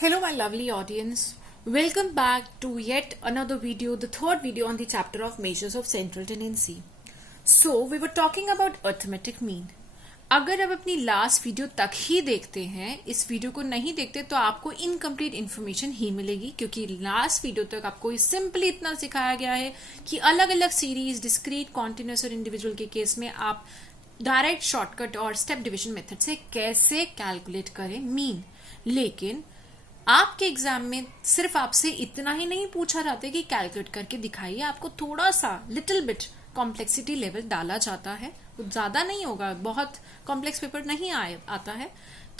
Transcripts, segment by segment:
Hello, my lovely audience. Welcome back to yet another video, the third video on the chapter of measures of central tendency. So, we were talking about arithmetic mean. अगर आप अपनी last video तक ही देखते हैं, इस video को नहीं देखते तो आपको इनकम्प्लीट इन्फॉर्मेशन ही मिलेगी, क्योंकि लास्ट वीडियो तक आपको सिंपली इतना सिखाया गया है कि अलग अलग सीरीज, डिस्क्रीट, कॉन्टिन्यूस और इंडिविजुअल के केस में आप डायरेक्ट शॉर्टकट और स्टेप डिवीजन मेथड से कैसे कैलकुलेट करें मीन। लेकिन आपके एग्जाम में सिर्फ आपसे इतना ही नहीं पूछा जाता कि कैलकुलेट करके दिखाइए, आपको थोड़ा सा लिटिल बिट कॉम्प्लेक्सिटी लेवल डाला जाता है। ज्यादा नहीं होगा, बहुत कॉम्प्लेक्स पेपर नहीं आता है,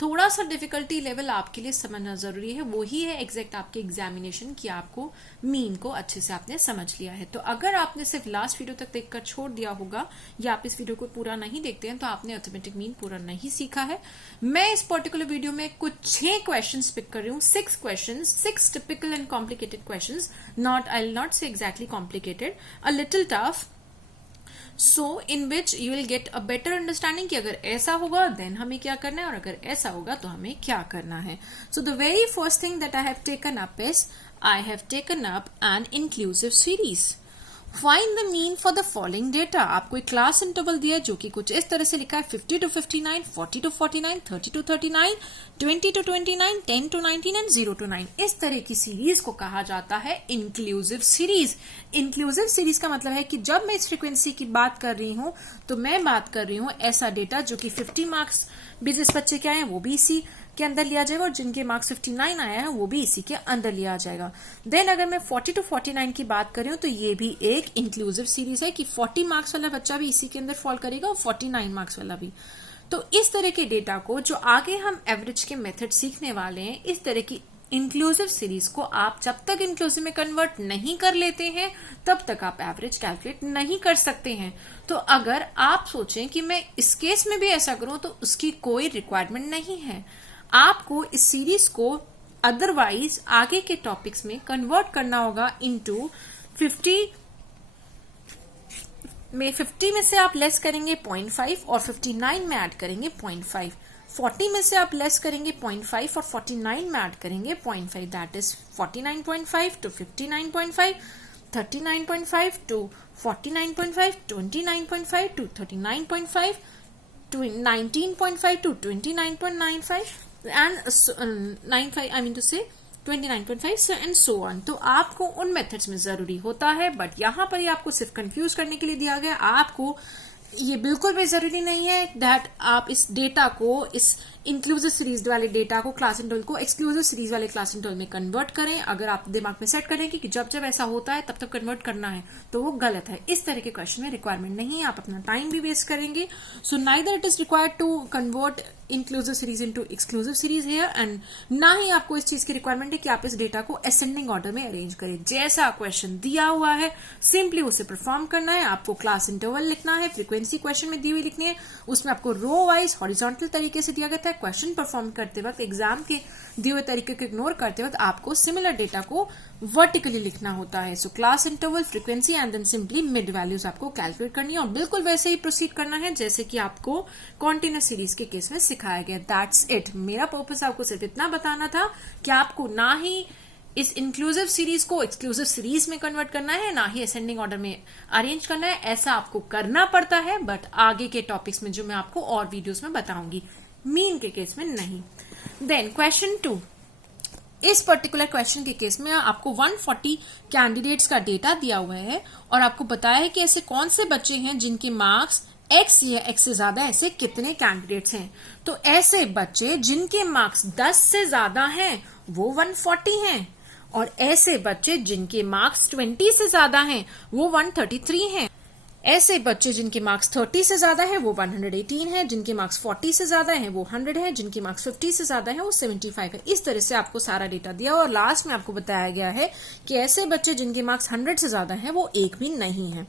थोड़ा सा डिफिकल्टी लेवल आपके लिए समझना जरूरी है। वो ही है एग्जैक्ट आपके एग्जामिनेशन की आपको मीन को अच्छे से आपने समझ लिया है। तो अगर आपने सिर्फ लास्ट वीडियो तक देखकर छोड़ दिया होगा या आप इस वीडियो को पूरा नहीं देखते हैं तो आपने अर्थमेटिक मीन पूरा नहीं सीखा है। मैं इस पर्टिकुलर वीडियो में कुछ 6 क्वेश्चंस पिक कर रही हूँ, 6 questions, 6 typical and complicated questions, I will not say exactly complicated, a little tough, so in which you will get a better understanding कि अगर ऐसा होगा देन हमें क्या करना है और अगर ऐसा होगा तो हमें क्या करना है। So the very first thing that I have taken up is I have taken up an inclusive series. Find the mean for the following data. आपको एक क्लास इंटरवल दिया है जो कि कुछ इस तरह से लिखा है 50 to 59, 40 to 49, 30 to 39, 20 to 29, 10 to 19 and 0 to 9। इस तरह की सीरीज को कहा जाता है इंक्लूसिव सीरीज। इंक्लूसिव सीरीज का मतलब है कि जब मैं इस फ्रीक्वेंसी की बात कर रही हूं तो मैं बात कर रही हूं ऐसा डेटा जो कि 50 मार्क्स भी जिस बच्चे के आए हैं वो भी इसी के अंदर लिया जाएगा और जिनके मार्क्स 59 आया है वो भी इसी के अंदर लिया जाएगा। देन अगर मैं 40 to 49 की बात कर रही हूं तो ये भी एक इंक्लूसिव सीरीज है कि 40 मार्क्स वाला बच्चा भी इसी के अंदर फॉल करेगा और 49 मार्क्स वाला भी। तो इस तरह के डेटा को जो आगे हम एवरेज के मेथड सीखने वाले हैं, इस तरह की इंक्लूसिव सीरीज को आप जब तक इंक्लूसिव में कन्वर्ट नहीं कर लेते हैं तब तक आप एवरेज कैलकुलेट नहीं कर सकते हैं। तो अगर आप सोचें कि मैं इस केस में भी ऐसा करूं तो उसकी कोई रिक्वायरमेंट नहीं है। आपको इस सीरीज को अदरवाइज आगे के टॉपिक्स में कन्वर्ट करना होगा इनटू 50 में 50 में से आप लेस करेंगे 0.5 और 59 में ऐड करेंगे 0.5। 40 में से आप लेस करेंगे 0.5 और 49 में ऐड करेंगे 0.5, that is 49.5 to 59.5, 39.5 to 49.5, 29.5 to 39.5, 19.5 to 29.95 and 95, I mean to say 29.5 and so on। तो आपको उन मेथड्स में जरूरी होता है, बट यहां पर ही आपको सिर्फ कंफ्यूज करने के लिए दिया गया। आपको ये बिल्कुल भी जरूरी नहीं है दैट आप इस डेटा को, इस इंक्लूसिव सीरीज वाले डेटा को, क्लास इंटरवल को एक्सक्लूसिव सीरीज वाले क्लास इंटरवल में कन्वर्ट करें। अगर आप दिमाग में सेट करें कि जब जब ऐसा होता है तब तब कन्वर्ट करना है तो वो गलत है। इस तरह के क्वेश्चन में रिक्वायरमेंट नहीं है, आप अपना टाइम भी वेस्ट करेंगे। So neither it is required to convert inclusive series into exclusive series here, and ना ही आपको इस चीज की रिक्वायरमेंट है कि आप इस डेटा को असेंडिंग ऑर्डर में अरेंज करें। जैसा क्वेश्चन दिया हुआ है सिंपली उसे परफॉर्म करना है। आपको क्लास इंटरवल लिखना है, फ्रीक्वेंसी क्वेश्चन में दी हुई लिखनी है, उसमें आपको रो वाइज हॉरिजॉन्टल तरीके से दिया गया था। क्वेश्चन परफॉर्म करते वक्त, एग्जाम के दिए हुए तरीके को इग्नोर करते वक्त आपको सिमिलर डेटा को वर्टिकली लिखना होता है। So class interval, frequency and then simply mid values आपको कैलकुलेट करनी है और बिल्कुल वैसे ही प्रोसीड करना है जैसे कि आपको कॉन्टिन्यूस सीरीज के केस में सिखाया गया। That's it. मेरा पर्पस आपको सिर्फ इतना बताना था कि आपको ना ही इस इंक्लूसिव सीरीज को एक्सक्लूसिव सीरीज में कन्वर्ट करना है, ना ही असेंडिंग ऑर्डर में अरेंज करना है। ऐसा आपको करना पड़ता है, बट आगे के टॉपिक्स में जो मैं आपको और वीडियोस में बताऊंगी, मीन के केस में नहीं। देन क्वेश्चन 2, इस पर्टिकुलर क्वेश्चन के केस में आपको 140 कैंडिडेट्स का डेटा दिया हुआ है और आपको बताया है कि ऐसे कौन से बच्चे हैं जिनके मार्क्स x या x से ज्यादा, ऐसे कितने कैंडिडेट्स हैं। तो ऐसे बच्चे जिनके मार्क्स 10 से ज्यादा हैं वो 140 हैं और ऐसे बच्चे जिनके मार्क्स 20 से ज्यादा हैं वो 133 हैं। ऐसे बच्चे जिनके मार्क्स 30 से ज्यादा है वो 118 है, जिनके मार्क्स 40 से ज्यादा है वो 100 है, जिनके मार्क्स 50 से ज्यादा है वो 75 है। इस तरह से आपको सारा डेटा दिया और लास्ट में आपको बताया गया है कि ऐसे बच्चे जिनके मार्क्स 100 से ज्यादा है वो एक भी नहीं है।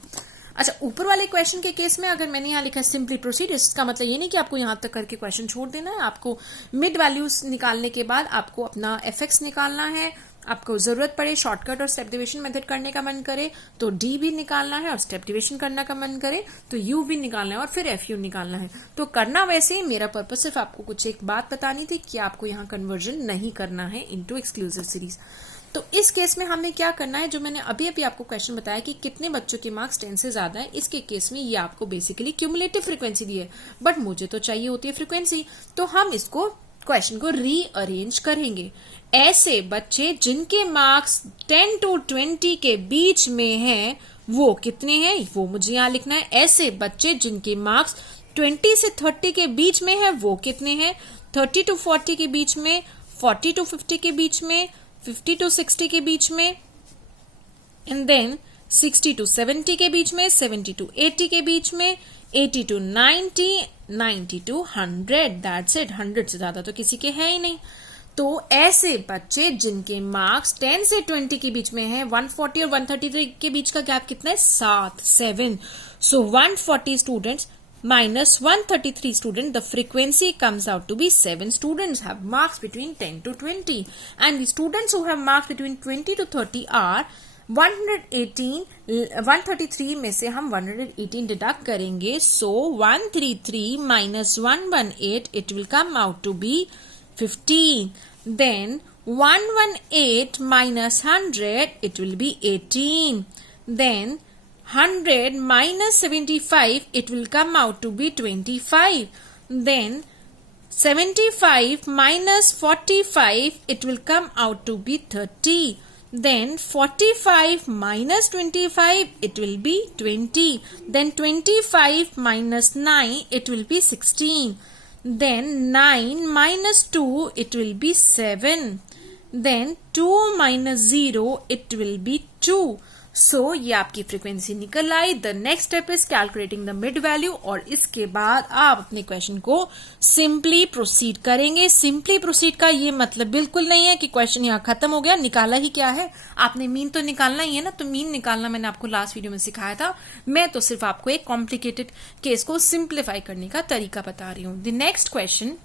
अच्छा, ऊपर वाले क्वेश्चन के केस में अगर मैंने यहाँ लिखा सिंपली प्रोसीड, इसका मतलब ये नहीं कि आपको यहाँ तक करके क्वेश्चन छोड़ देना है। आपको मिड वैल्यूज निकालने के बाद आपको अपना एफएक्स निकालना है, आपको जरूरत पड़े शॉर्टकट और स्टेप डिविजन मेथड करने का मन करे तो डी भी निकालना है, और स्टेप डिविजन करने का मन करे तो यू भी निकालना है और फिर एफ यू निकालना है। तो करना वैसे ही, मेरा पर्पज सिर्फ आपको कुछ एक बात बतानी थी कि आपको यहाँ कन्वर्जन नहीं करना है इनटू एक्सक्लूसिव सीरीज। तो इस केस में हमने क्या करना है, जो मैंने अभी अभी आपको क्वेश्चन बताया कि कितने बच्चों के मार्क्स 10 से ज्यादा है, इसके केस में ये आपको बेसिकली क्यूमुलेटिव फ्रीक्वेंसी दी है, बट मुझे तो चाहिए होती है फ्रीक्वेंसी। तो हम इसको क्वेश्चन को रीअरेंज करेंगे। ऐसे बच्चे जिनके मार्क्स 10 to 20 के बीच में हैं वो कितने हैं, वो मुझे यहाँ लिखना है। ऐसे बच्चे जिनके मार्क्स 20 से 30 के बीच में है वो कितने हैं, 30 to 40 के बीच में, 40 to 50 के बीच में, 50 to 60 के बीच में, एंड देन 60 to 70 के बीच में, 70 to 80 के बीच में, 80 to 90, 90 to 100। That's it. 100 से ज्यादा तो किसी के है ही नहीं। तो ऐसे बच्चे जिनके मार्क्स 10 से 20 के बीच में है, 140 और 133 के बीच का गैप कितना है, 7। सो 140 students minus 133 students, the frequency comes out to be 7 students have marks between 10 to 20, and the students who have marks between 20 to 30 are 133 में से हम 118 डिडक्ट करेंगे, so 133 minus 118 it will come out to be 15. Then 118 minus 100 it will be 18. Then 100 minus 75 it will come out to be 25. Then 75 minus 45 it will come out to be 30. Then 45 minus 25 it will be 20. Then 25 minus 9 it will be 16. Then 9 minus 2 it will be 7. Then 2 minus 0 it will be 2. सो ये आपकी frequency निकल आई। The next step is calculating the mid value, और इसके बाद आप अपने question को सिंपली प्रोसीड करेंगे। सिंपली प्रोसीड का ये मतलब बिल्कुल नहीं है कि क्वेश्चन यहाँ खत्म हो गया, निकाला ही क्या है, आपने मीन तो निकालना ही है ना। तो मीन निकालना मैंने आपको लास्ट वीडियो में सिखाया था, मैं तो सिर्फ आपको एक कॉम्प्लिकेटेड केस को सिंप्लीफाई करने का तरीका बता रही हूँ। The next question,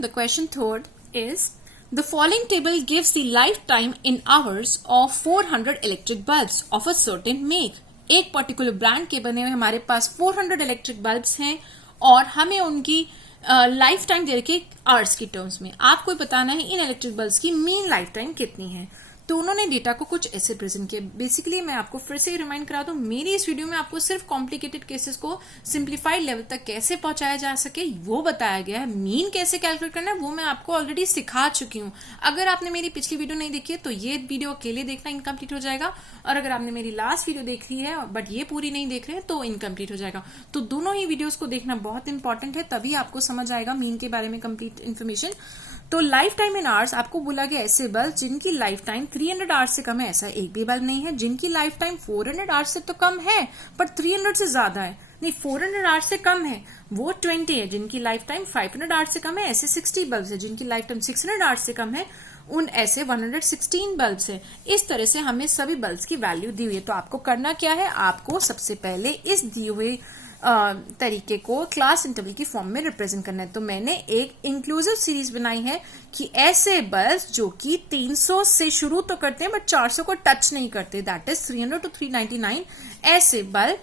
the question third is the following table gives the lifetime in hours of 400 electric bulbs of a certain make. एक पर्टिकुलर ब्रांड के बने हुए हमारे पास 400 इलेक्ट्रिक बल्ब्स हैं और हमें उनकी लाइफ टाइम दे रखी आवर्स की टर्म्स में। आपको बताना है इन इलेक्ट्रिक बल्ब्स की मीन लाइफ टाइम कितनी है। तो उन्होंने डेटा को कुछ ऐसे प्रेजेंट किया। बेसिकली मैं आपको फिर से रिमाइंड करा दूं, मेरी इस वीडियो में आपको सिर्फ कॉम्प्लिकेटेड केसेस को सिंप्लीफाइड लेवल तक कैसे पहुंचाया जा सके वो बताया गया है। मीन कैसे कैलकुलेट करना है वो मैं आपको ऑलरेडी सिखा चुकी हूँ। अगर आपने मेरी पिछली वीडियो नहीं देखी है तो ये वीडियो अकेले देखना इनकम्प्लीट हो जाएगा, और अगर आपने मेरी लास्ट वीडियो देख ली है बट ये पूरी नहीं देख रहे हैं तो इनकम्प्लीट हो जाएगा। तो दोनों ही वीडियोस को देखना बहुत इंपॉर्टेंट है, तभी आपको समझ आएगा मीन के बारे में कंप्लीट इन्फॉर्मेशन। तो लाइफ टाइम इन आवर्स आपको बोला गया ऐसे बल्ब जिनकी लाइफ टाइम 300 आवर्स से कम है, ऐसा एक भी बल्ब नहीं है। जिनकी लाइफ टाइम 400 आवर्स से तो कम है पर 300 से ज्यादा है, नहीं 400 आवर्स से कम है वो 20 है। जिनकी लाइफ टाइम 500 आवर्स से कम है ऐसे 60 बल्ब है। जिनकी लाइफ टाइम 600 आवर्स से कम है उन ऐसे 116 बल्ब है। इस तरह से हमें सभी बल्ब की वैल्यू दी हुई है। तो आपको करना क्या है, आपको सबसे पहले इस दी हुई तरीके को क्लास इंटरवल की फॉर्म में रिप्रेजेंट करना है। तो मैंने एक इंक्लूसिव सीरीज बनाई है कि ऐसे बल्ब जो कि 300 से शुरू तो करते हैं बट 400 को टच नहीं करते, दैट इज 300 to 399। ऐसे बल्ब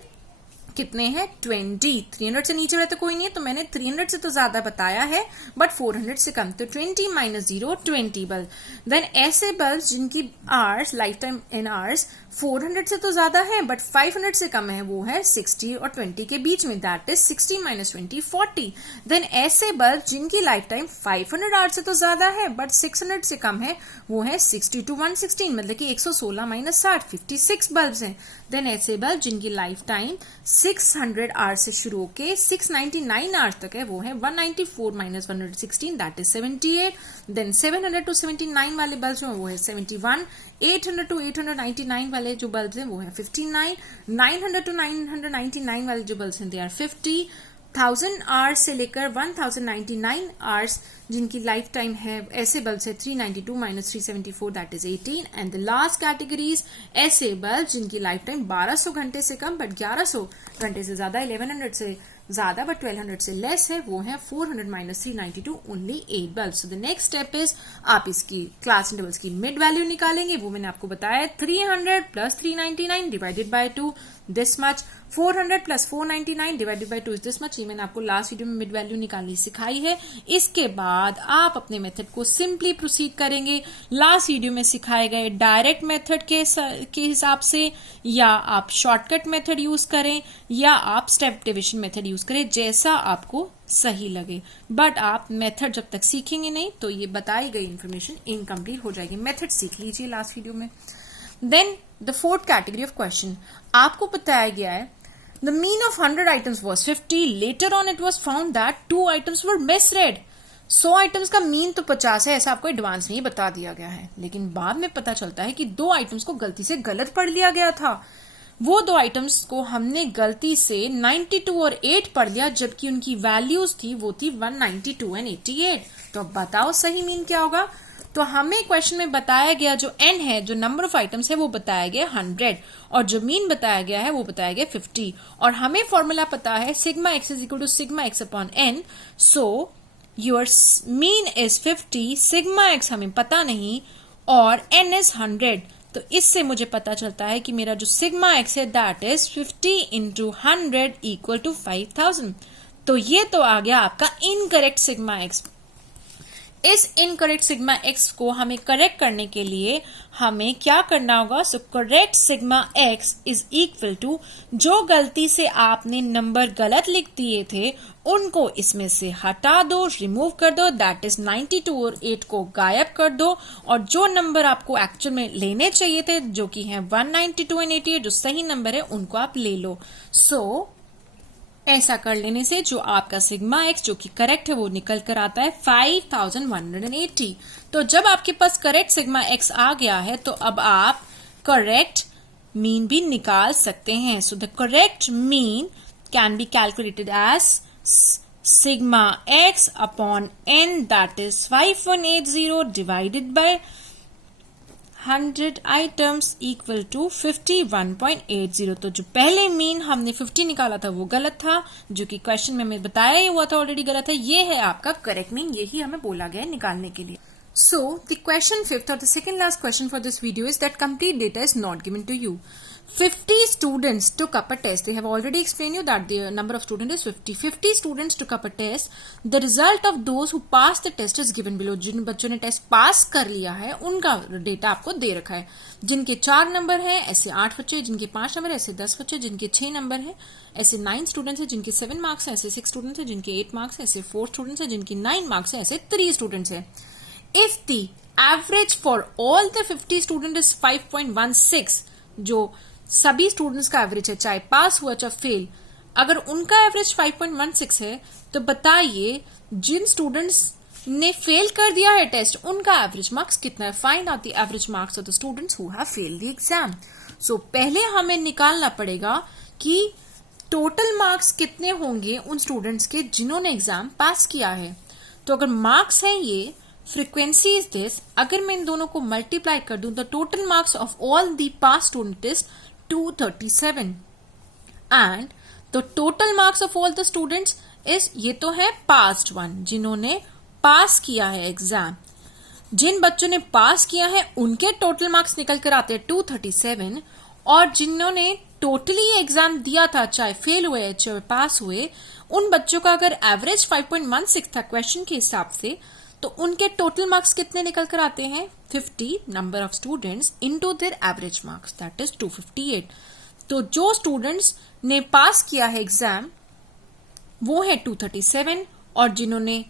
कितने हैं, 20। 300 से नीचे वाले तो कोई नहीं है, तो मैंने 300 से तो ज्यादा बताया है बट 400 से कम, तो 20 माइनस 0 20 बल्ब। देन ऐसे बल्ब जिनकी hours life time in hours 400 से तो ज्यादा है बट 500 से कम है, वो है 60 और 20 के बीच में, दैट इज 60 माइनस 20 40। देन ऐसे बल्ब जिनकी लाइफ टाइम 500 आवर्स से तो ज्यादा है बट 600 से कम है, वो है 60 to 116, मतलब कि 116 माइनस 60 56 बल्ब हैं। देन ऐसे बल्ब जिनकी लाइफ टाइम 600 आवर्स से शुरू होके 699 आवर्स तक है, वो है 194 minus 116, that is 78। Then 700 to 79 वाले बल्ब जो है वो है 71। 800 to 899 वाले जो बल्ब हैं वो है 59। 900 to 999 वाले जो बल्ब हैं दे आर 50। 1000 आवर्स से लेकर 1099 आवर्स जिनकी लाइफ टाइम है ऐसे बल्ब है 392 minus 374, that is 18। And the last categories ऐसे बल्ब जिनकी लाइफ टाइम 1200 घंटे से कम बट 1100 घंटे से ज्यादा, 1100 से ज्यादा बट 1200 से लेस है, वो है 400 minus 392 only 8 bulb. So the next step is आप इसकी क्लास इंटरवल्स की मिड वैल्यू निकालेंगे. वो मैंने आपको बताया 300 plus 399 divided by 2 this much. 400 plus 499 divided by 2 is this much. ये मैंने आपको लास्ट वीडियो में मिड वैल्यू निकालनी सिखाई है. इसके बाद आप अपने मेथड को सिंपली प्रोसीड करेंगे लास्ट वीडियो में सिखाए गए डायरेक्ट मेथड के हिसाब से, या आप शॉर्टकट मेथड यूज करें, या आप स्टेप डिविजन मेथड यूज करें, जैसा आपको सही लगे. बट आप मेथड जब तक सीखेंगे नहीं तो ये बताई गई इंफॉर्मेशन इनकम्प्लीट हो जाएगी. मेथड सीख लीजिए लास्ट वीडियो में. Then the fourth category of question, आपको बताया गया है the mean of 100 items was 50. Later on it was found that 2 items were misread. 100 items का मीन तो 50 है, ऐसा आपको एडवांस में ही बता दिया गया है. लेकिन बाद में पता चलता है कि 2 आइटम्स को गलती से गलत पढ़ लिया गया था. वो 2 आइटम्स को हमने गलती से 92 और 8 पढ़ लिया, जबकि उनकी वैल्यूज थी वो थी 192 एंड 88. तो अब बताओ सही मीन क्या होगा. तो हमें क्वेश्चन में बताया गया जो n है, जो नंबर ऑफ आइटम्स है, वो बताया गया 100, और जो मीन बताया गया है वो बताया गया 50. और हमें फॉर्मूला पता है sigma x is equal to sigma x upon n. So your mean is 50, sigma x हमें पता नहीं, और n इज 100. तो इससे मुझे पता चलता है कि मेरा जो सिग्मा एक्स है that is 50 into 100 equal to 5000. तो ये तो आ गया आपका इनकरेक्ट सिग्मा एक्स. इस इनकरेक्ट सिग्मा एक्स को हमें करेक्ट करने के लिए हमें क्या करना होगा. So correct sigma x is equal to, जो गलती से आपने नंबर गलत लिख दिए थे उनको इसमें से हटा दो, रिमूव कर दो, दैट इज 92 और 8 को गायब कर दो, और जो नंबर आपको एक्चुअल में लेने चाहिए थे जो कि है 192 एंड 88, जो सही नंबर है उनको आप ले लो. सो ऐसा कर लेने से जो आपका सिग्मा एक्स जो कि करेक्ट है वो निकल कर आता है 5180. तो जब आपके पास करेक्ट सिग्मा एक्स आ गया है तो अब आप करेक्ट मीन भी निकाल सकते हैं. So the correct mean can be calculated as sigma x upon n, that is 5180 divided by 100 items equal to 51.80. तो जो पहले मीन हमने 50 निकाला था वो गलत था, जो कि क्वेश्चन में हमें बताया ही हुआ था ऑलरेडी गलत है. ये है आपका करेक्ट मीन, यही हमें बोला गया है निकालने के लिए. So the question 5th or the second last question for this video is that complete data is not given to you. 50 students took up a test. They have already explained you that the number of students is 50. 50 students took up a test. The result of those who passed the test is given below. जिन बच्चों ने test pass कर लिया है उनका data आपको दे रखा है. जिनके 4 नंबर है ऐसे 8 बच्चे, जिनके 5 नंबर है ऐसे 10 बच्चे, जिनके 6 नंबर है ऐसे 9 स्टूडेंट्स है, जिनके 7 मार्क्स है ऐसे 6 स्टूडेंट्स है, जिनके 8 मार्क्स है ऐसे 4 स्टूडेंट्स है, जिनके 9 मार्क्स है ऐसे 3 स्टूडेंट्स है. If the average for all the 50 students is 5.16, जो सभी स्टूडेंट्स का एवरेज है चाहे पास हुआ चाहे फेल, अगर उनका एवरेज 5.16 है तो बताइए जिन स्टूडेंट्स ने फेल कर दिया है टेस्ट उनका एवरेज मार्क्स कितना है. Find out the average marks of the students who have failed the exam. So पहले हमें निकालना पड़ेगा कि टोटल मार्क्स कितने होंगे उन स्टूडेंट्स के जिन्होंने एग्जाम पास किया है. तो अगर मार्क्स है ये, frequency is this, अगर मैं इन दोनों को मल्टीप्लाई कर दूं, the total marks of all the past students is 237 and the total marks of all the students is, ये तो है past one, जिन्होंने पास किया है एग्जाम. जिन बच्चों ने पास किया है उनके टोटल मार्क्स निकल कर आते हैं 237, और जिन्होंने टोटली एग्जाम दिया था चाहे फेल हुए चाहे पास हुए, उन बच्चों का अगर एवरेज 5.16 था क्वेश्चन के हिसाब से, तो उनके टोटल मार्क्स कितने निकल कर आते हैं 50 number of students into their average marks, that is 258. तो जो स्टूडेंट्स ने पास किया है एग्जाम वो है 237, और जिन्होंने,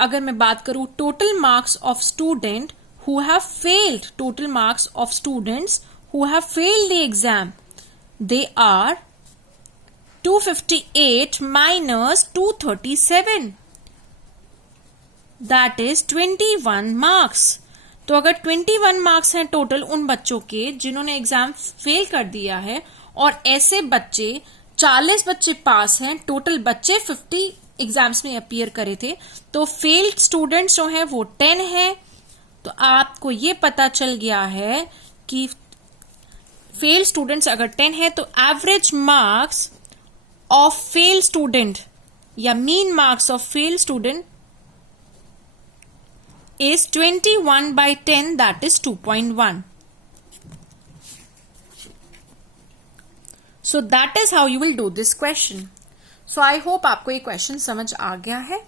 अगर मैं बात करूं total marks of student who have failed, total marks of students who have failed the exam, they are 258 minus 237, that is 21 marks. तो अगर 21 मार्क्स हैं टोटल उन बच्चों के जिन्होंने एग्जाम फेल कर दिया है, और ऐसे बच्चे 40 बच्चे पास हैं, टोटल बच्चे 50 एग्जाम्स में अपीयर करे थे, तो फेल्ड स्टूडेंट्स जो हैं वो 10 हैं. तो आपको ये पता चल गया है कि फेल्ड स्टूडेंट्स अगर 10 है तो average marks of fail student या mean marks of fail student is 21 by 10, that is 2.1. So that is how you will do this question. So I hope आपको ये question समझ आ गया है.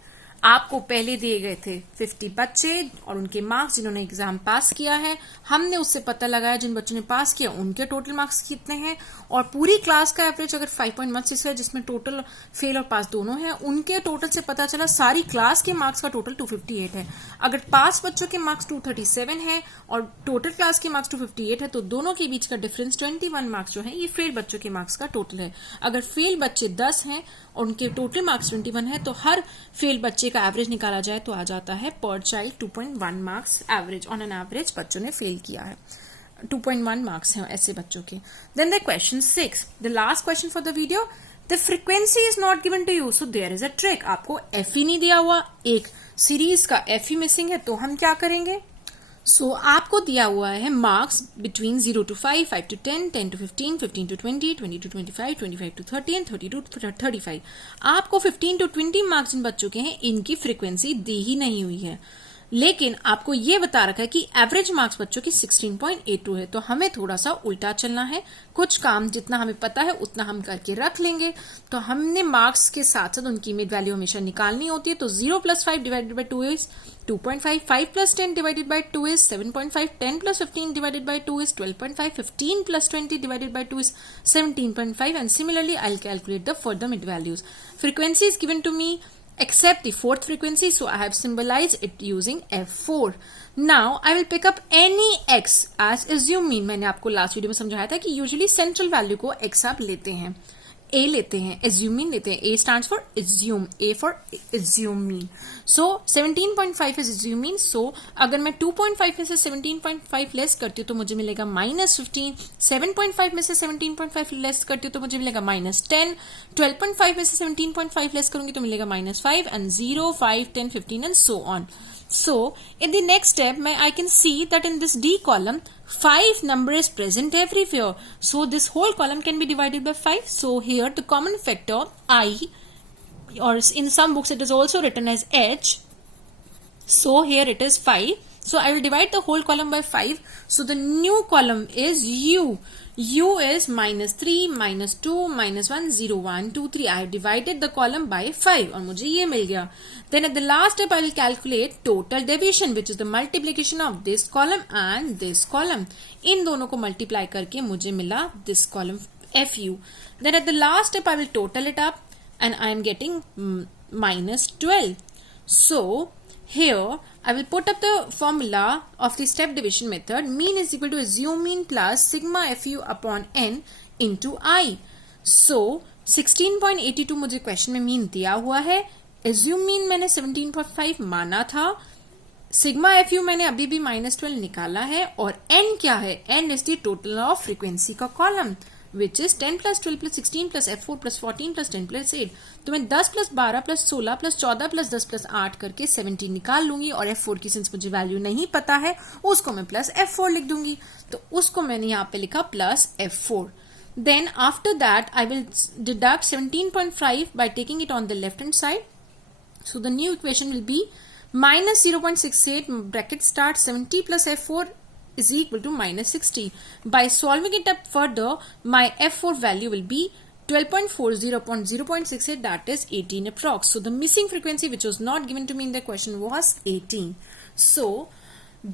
आपको पहले दिए गए थे 50 बच्चे और उनके मार्क्स जिन्होंने एग्जाम पास किया है. हमने उससे पता लगाया जिन बच्चों ने पास किया उनके टोटल मार्क्स कितने हैं, और पूरी क्लास का एवरेज अगर 5.16 है जिसमें टोटल फेल और पास दोनों हैं, उनके टोटल से पता चला सारी क्लास के मार्क्स का टोटल 258 है. अगर पास बच्चों के मार्क्स 237 है और टोटल क्लास के मार्क्स 258 है, तो दोनों के बीच का डिफरेंस 21 मार्क्स जो है ये फेल बच्चों के मार्क्स का टोटल है. अगर फेल बच्चे 10 हैं और उनके टोटल मार्क्स 21 है, तो हर फेल बच्चे का एवरेज निकाला जाए तो आ जाता है पर child 2.1 marks average. On an average बच्चों ने फेल किया है, 2.1 मार्क्स हैं ऐसे बच्चों के. Then the question 6, the last question for the video. The frequency is not given to you, so there is a trick. आपको एफ ही नहीं दिया हुआ, एक सीरीज का एफ ही मिसिंग है, तो हम क्या करेंगे. सो आपको दिया हुआ है marks between 0 to 5, 5 to 10, 10 to 15, 15 to 20, 20 to 25, 25 to 30 and 30 to 35. आपको 15 to 20 मार्क्स इन बच्चों के हैं, इनकी फ्रीक्वेंसी दी ही नहीं हुई है, लेकिन आपको ये बता रखा है कि एवरेज मार्क्स बच्चों की 16.82 है. तो हमें थोड़ा सा उल्टा चलना है. कुछ काम जितना हमें पता है उतना हम करके रख लेंगे. तो हमने मार्क्स के साथ साथ उनकी मिड वैल्यू हमेशा निकालनी होती है. तो 0 plus 5 divided by 2 is 2.5, 5 plus 10 divided by 2 is 7.5, 10 plus 15 divided by 2 is 12.5, 15 plus 20 divided by 2 is 17.5, and similarly I'll calculate the further mid values. Frequency is given to me except the fourth frequency, so I have symbolized it using F4. Now I will pick up any x as assume mean. मैंने आपको last video में समझाया था कि usually central value को x आप लेते हैं, a लेते हैं, assume mean लेते हैं. a stands for assume, a for assume mean. So 17.5 is assume mean. So अगर मैं 2.5 में से 17.5 लेस करती हूँ तो मुझे मिलेगा -15. 7.5 में से 17.5 लेस करती हूँ तो मुझे मिलेगा -10. 12.5 में से 17.5 लेस करूंगी तो मिलेगा -5 and 0, 5, 10, 15 and so on. So in the next step I can see that in this D column 5 number is present everywhere. So this whole column can be divided by 5. So here the common factor I, or in some books it is also written as H. So here it is 5. So I will divide the whole column by 5. So the new column is U. U is -3, -2, -1, 0, 1, 2, 3. I have divided the column by 5 और मुझे ये मिल गया. Then at the last step I will calculate total deviation, which is the multiplication of this column and this column. इन दोनों को multiply करके मुझे मिला this column FU. Then at the last step I will total it up and I am getting -12. So here I will put up the formula of the step division method. Mean is equal to assume mean plus sigma FU upon n into I. So 16.82 मुझे question में mean दिया हुआ है. assume mean मैंने 17.5 माना था. Sigma FU मैंने अभी भी -12 निकाला है. और n क्या है? n is the total of frequency का column, which is 10 plus 12 plus 16 plus F4 plus 14 plus 10 plus 8. तो मैं 10 plus 12 plus 16 plus 14 plus 10 plus 8 करके 17 निकाल लूंगी. और F4 की सिंस मुझे वैल्यू नहीं पता है उसको मैं प्लस F4 लिख दूंगी. तो उसको मैंने यहाँ पे लिखा plus F4. Then after that I will deduct 17.5 by taking it on the left hand side. So the new equation will be -0.68 bracket start 70 plus F4 is equal to -60. By solving it up further, my F4 value will be 12.40 upon 0.68, that is 18 approx. So the missing frequency which was not given to me in the question was 18. So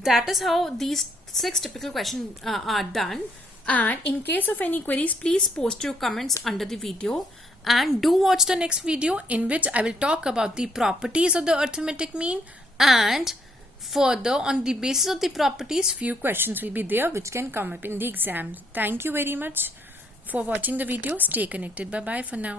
that is how these 6 typical questions are done. And in case of any queries, please post your comments under the video. And do watch the next video in which I will talk about the properties of the arithmetic mean, and further on the basis of the properties few questions will be there which can come up in the exam. Thank you very much for watching the video. Stay connected. Bye bye for now.